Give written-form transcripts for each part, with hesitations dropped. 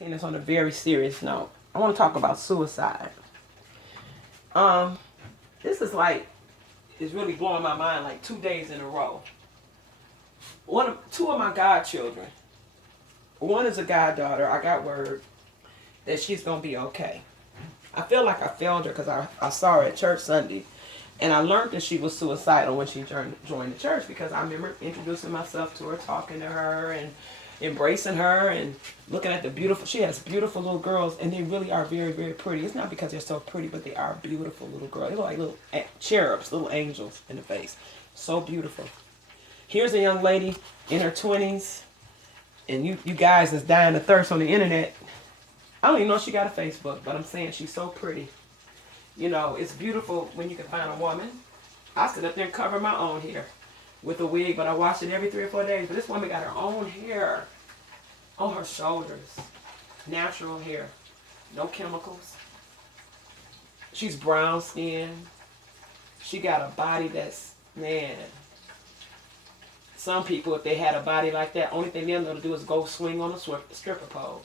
And it's on a very serious note. I want to talk about suicide. Um, this is like, it's really blowing my mind like 2 days in a row. Two of my godchildren. One is a goddaughter. I got word that she's going to be okay. I feel like I failed her because I saw her at church Sunday. And I learned that she was suicidal when she joined the church because I remember introducing myself to her, talking to her, and embracing her and looking at the beautiful, she has beautiful little girls, and they really are very, very pretty. It's not because they're so pretty, but they are beautiful little girls. They look like little cherubs, little angels in the face. So beautiful. Here's a young lady in her 20s, and you guys is dying of thirst on the internet. I don't even know if she got a Facebook, but I'm saying she's so pretty. You know, it's beautiful when you can find a woman. I sit up there and cover my own hair with a wig, but I wash it every 3 or 4 days. But this woman got her own hair on her shoulders. Natural hair. No chemicals. She's brown skinned. She got a body that's, man. Some people, if they had a body like that, only thing they'll know to do is go swing on a stripper pole.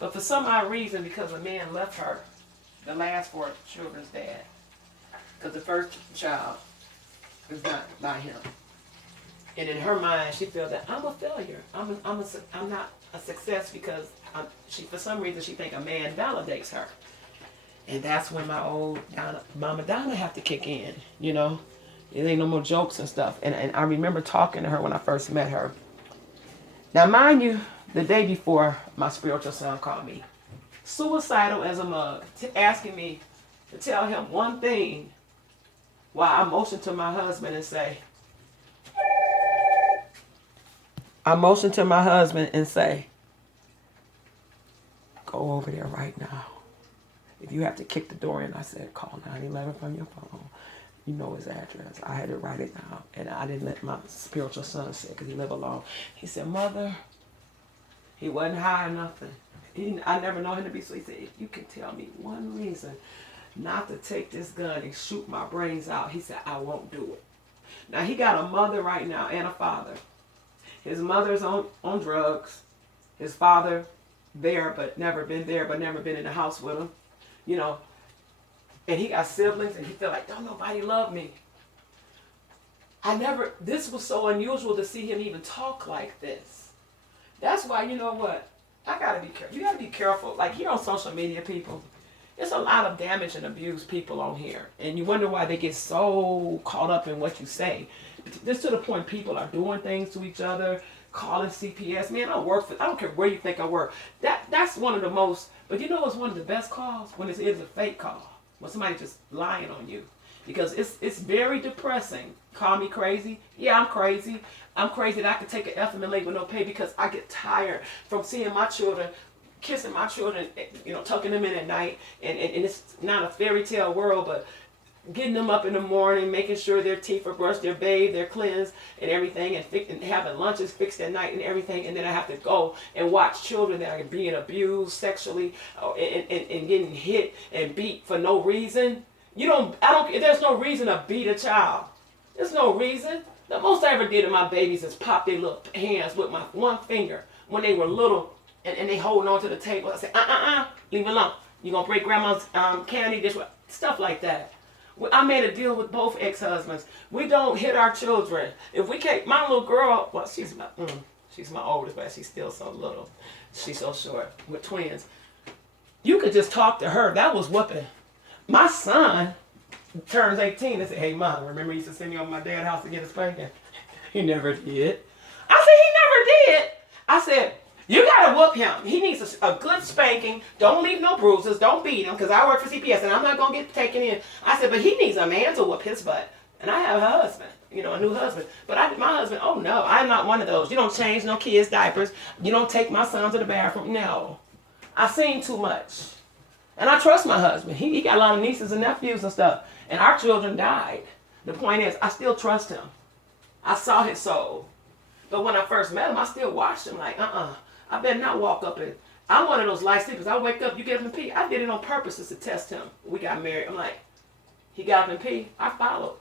But for some odd reason, because a man left her, the last 4 children's dad, because the first child is not by him. And in her mind, she feels that I'm a failure. I'm not a success because for some reason she think a man validates her. And that's when my old Mama Donna have to kick in, you know. It ain't no more jokes and stuff. And I remember talking to her when I first met her. Now, mind you, the day before, my spiritual son called me suicidal as a mug, asking me to tell him one thing while I motioned to my husband and say, go over there right now. If you have to kick the door in, I said, call 911 from your phone. You know his address. I had to write it down. And I didn't let my spiritual son say it because he lived alone. He said, Mother, he wasn't high or nothing. I never know him to be so. He said, if you can tell me one reason not to take this gun and shoot my brains out, he said, I won't do it. Now, he got a mother right now and a father. His mother's on drugs. His father there, but never been in the house with him. You know, and he got siblings, and he felt like, don't nobody love me. This was so unusual to see him even talk like this. That's why, you know what? I gotta be careful. You gotta be careful. Like here on social media, people, there's a lot of damage and abused people on here. And you wonder why they get so caught up in what you say. This to the point people are doing things to each other, calling CPS. Man, I don't care where you think I work. That's one of the most, but you know what's one of the best calls? When it is a fake call. When somebody just lying on you. Because it's very depressing. Call me crazy. Yeah, I'm crazy. I'm crazy that I could take an FMLA with no pay because I get tired from seeing my children, kissing my children, you know, tucking them in at night. And it's not a fairy tale world, but getting them up in the morning, making sure their teeth are brushed, they're bathed, they're cleansed, and everything, and having lunches fixed at night and everything. And then I have to go and watch children that are being abused sexually and getting hit and beat for no reason. There's no reason to beat a child. There's no reason. The most I ever did to my babies is pop their little hands with my one finger when they were little and they holding on to the table. I say, leave it alone. You're going to break grandma's candy dish, stuff like that. I made a deal with both ex-husbands. We don't hit our children. If we can't, my little girl, well, she's my oldest, but she's still so little. She's so short with twins. You could just talk to her. That was whooping. My son turns 18 and said, hey, Mom, remember you used to send me over my dad's house to get a spanking? He never did. I said, he never did. I said, you got to whoop him. He needs a good spanking. Don't leave no bruises. Don't beat him because I work for CPS and I'm not going to get taken in. I said, but he needs a man to whoop his butt. And I have a husband, a new husband. But my husband, oh, no, I'm not one of those. You don't change no kids' diapers. You don't take my son to the bathroom. No. I've seen too much. And I trust my husband. He got a lot of nieces and nephews and stuff. And our children died. The point is, I still trust him. I saw his soul. But when I first met him, I still watched him like, I better not walk up and, I'm one of those light sleepers. I wake up, you get up and pee. I did it on purpose just to test him. We got married. I'm like, he got up and pee. I followed.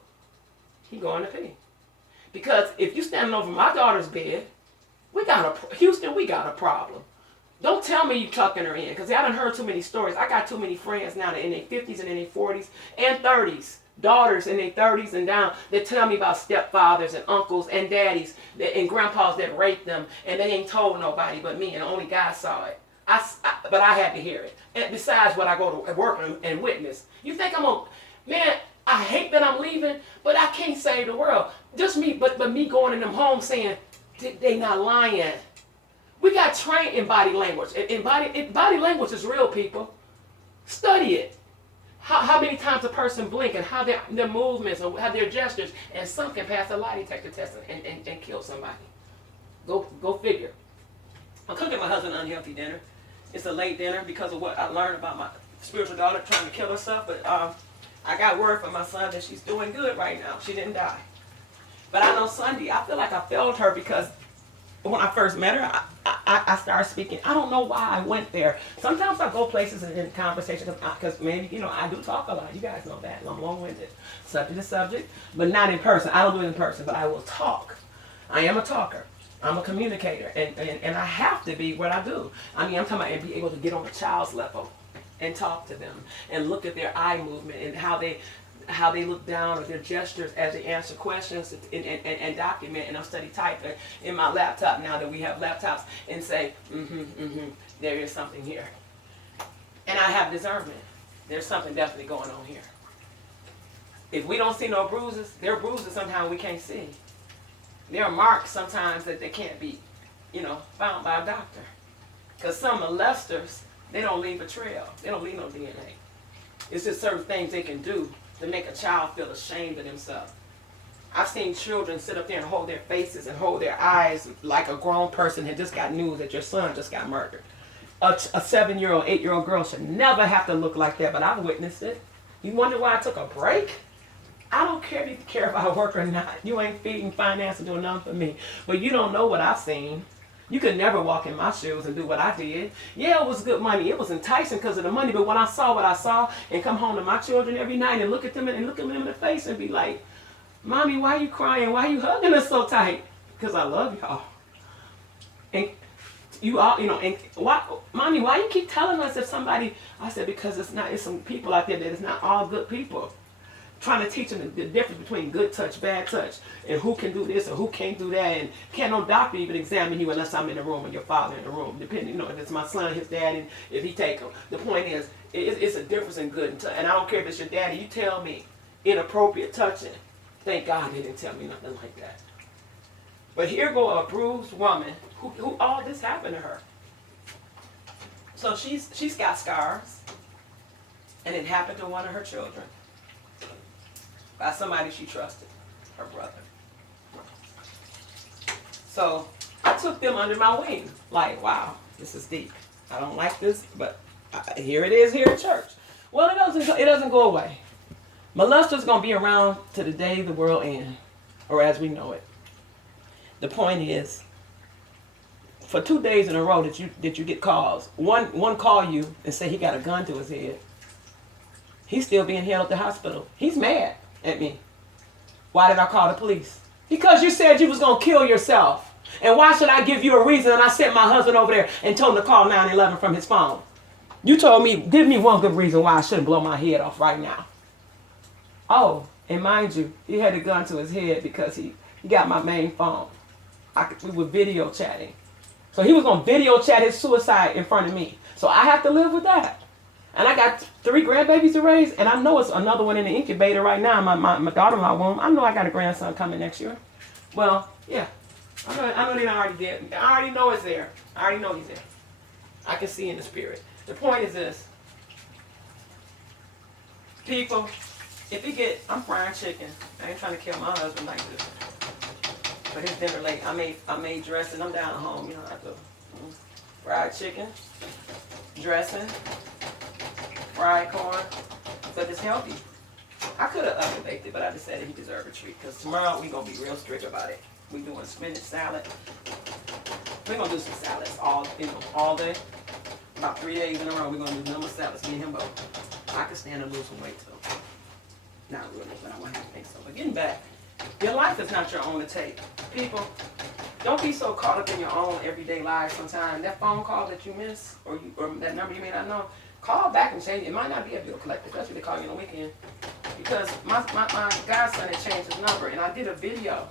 He going to pee. Because if you standing over my daughter's bed, we got a problem. Don't tell tell me you tucking her in, because I done heard too many stories. I got too many friends now that in their 50s and in their 40s and 30s, daughters in their 30s and down, that tell me about stepfathers and uncles and daddies and grandpas that raped them, and they ain't told nobody but me, and only God saw it. But I had to hear it. And besides what I go to work and witness. You think I'm on, man, I hate that I'm leaving, but I can't save the world. Just me, but me going in them homes saying, they not lying. We got trained in body language. Body language is real, people. Study it. How many times a person blink and how their movements or how their gestures, and some can pass a lie detector test and kill somebody. Go figure. I'm cooking my husband unhealthy dinner. It's a late dinner because of what I learned about my spiritual daughter trying to kill herself. But I got word from my son that she's doing good right now. She didn't die. But I know Sunday, I feel like I failed her because when I first met her, I started speaking. I don't know why I went there. Sometimes I go places and in conversation because maybe, I do talk a lot. You guys know that. I'm long-winded. Subject to subject, but not in person. I don't do it in person, but I will talk. I am a talker. I'm a communicator, and I have to be what I do. I'm talking about and be able to get on a child's level and talk to them and look at their eye movement and how they look down or their gestures as they answer questions and document. And I'm study typing in my laptop now that we have laptops and say, there is something here. And I have discernment. There's something definitely going on here. If we don't see no bruises, there are bruises sometimes we can't see. There are marks sometimes that they can't be, found by a doctor. Because some molesters, they don't leave a trail. They don't leave no DNA. It's just certain things they can do to make a child feel ashamed of themselves. I've seen children sit up there and hold their faces and hold their eyes like a grown person had just got news that your son just got murdered. A 7-year-old, 8-year-old girl should never have to look like that, but I've witnessed it. You wonder why I took a break? I don't care if you care if I work or not. You ain't feeding, financing, doing nothing for me. But you don't know what I've seen. You could never walk in my shoes and do what I did. Yeah, it was good money. It was enticing because of the money. But when I saw what I saw and come home to my children every night and look at them in the face and be like, Mommy, why are you crying? Why are you hugging us so tight? Because I love y'all. And you all, and why, Mommy, why you keep telling us if somebody, I said, because it's some people out there that is not all good people. Trying to teach them the difference between good touch, bad touch, and who can do this or who can't do that, and can't no doctor even examine you unless I'm in the room or your father in the room, depending, if it's my son, his dad, and if he take him. The point is, it's a difference in good and touch, and I don't care if it's your daddy. You tell me inappropriate touching. Thank God they didn't tell me nothing like that. But here go a bruised woman who all this happened to her. So she's got scars, and it happened to one of her children. By somebody she trusted, her brother. So I took them under my wing. Like, wow, this is deep. I don't like this, but here it is here at church. Well, it doesn't go away. Molesters gonna be around to the day the world ends, or as we know it. The point is, for 2 days in a row did you get calls. One call you and say he got a gun to his head. He's still being held at the hospital. He's mad at me. Why did I call the police? Because you said you was going to kill yourself. And why should I give you a reason? And I sent my husband over there and told him to call 911 from his phone. You told me, give me one good reason why I shouldn't blow my head off right now. Oh, and mind you, he had a gun to his head because he got my main phone. We were video chatting. So he was going to video chat his suicide in front of me. So I have to live with that. And I got 3 grandbabies to raise, and I know it's another one in the incubator right now, my daughter-in-law womb. I know I got a grandson coming next year. Well, yeah. I know they already did. I already know it's there. I already know he's there. I can see in the spirit. The point is this. People, I'm frying chicken. I ain't trying to kill my husband like this. But his dinner late. I made dressing. I'm down at home. I have to fried chicken, dressing, fried corn, but it's healthy. I could have oven baked it, but I decided he deserved a treat because tomorrow we're going to be real strict about it. We're doing spinach salad. We're going to do some salads all day. About 3 days in a row, we're going to do number salads, me and him both. I could stand to lose some weight too. Not really, but I want to think so. But getting back, your life is not your own to take. People, Don't be so caught up in your own everyday life sometimes. That phone call that you miss, or that number you may not know, call back and say it might not be a bill collector, especially they call you on the weekend. Because my godson had changed his number, and I did a video